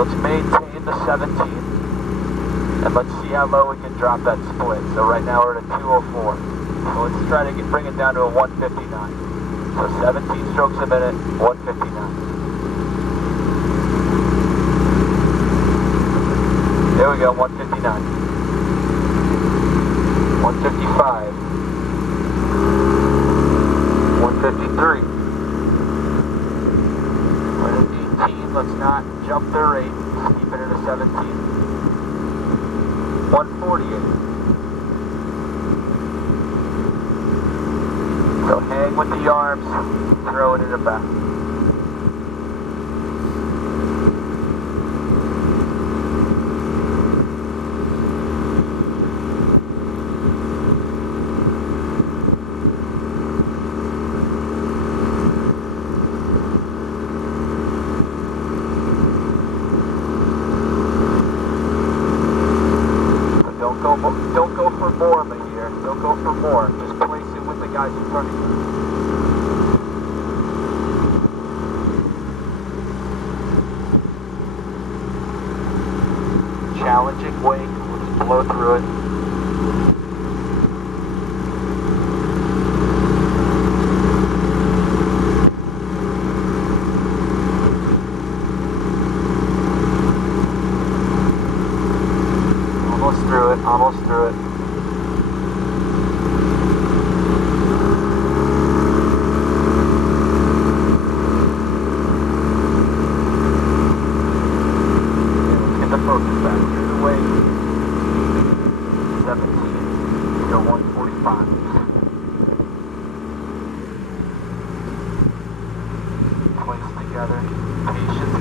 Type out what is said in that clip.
let's maintain the 17. And let's see how low we can drop that split. So right now we're at a 204. So let's try to bring it down to a 159. So 17 strokes a minute, 159. There we go, 159. 155. 153. We're at 18, let's not jump the rate. Let's keep it at a 17. 148. So hang with the arms, throw it in the back. Don't go for more, Mahir. Don't go for more. Just place it with the guys in front of you. Challenging wake. We'll just blow through it. Almost through it. Almost through it. Focus back through the wake. 17 to 145. Place together. Patience